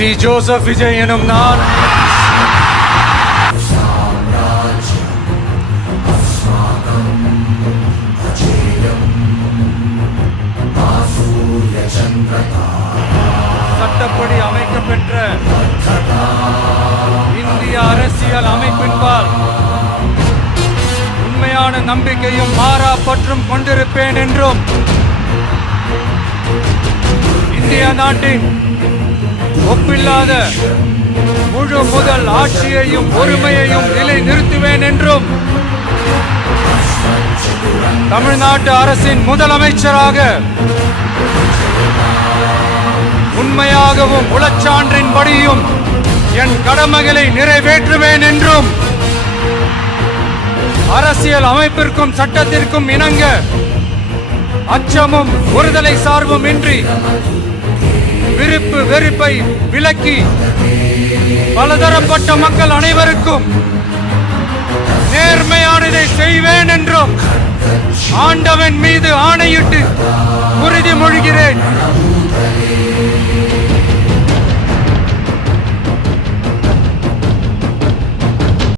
C Joseph Vijay எனும் நான் சட்டப்படி அமைக்கப்பெற்ற இந்திய அரசியல் அமைப்பின்பால் உண்மையான நம்பிக்கையும் மாறா பற்றும் கொண்டிருப்பேன் என்றும் இந்திய நாட்டின் ஒப்பில்லாத முழு முதல் ஆட்சியையும் ஒருமையையும் நிலை நிறுத்துவேன் என்றும் தமிழ்நாட்டு அரசின் முதலமைச்சராக உண்மையாகவும் உளச்சான்றின்படியும் என் கடமைகளை நிறைவேற்றுவேன் என்றும் அரசியல் அமைப்பிற்கும் சட்டத்திற்கும் இணங்க அச்சமும் ஒருதலை சார்பும் இன்றி விருப்பு வெறுப்பை விலக்கி பலதரப்பட்ட மக்கள் அனைவருக்கும் நேர்மையானதை செய்வேன் என்றும் ஆண்டவன் மீது ஆணையிட்டு உறுதிமொழிகிறேன்.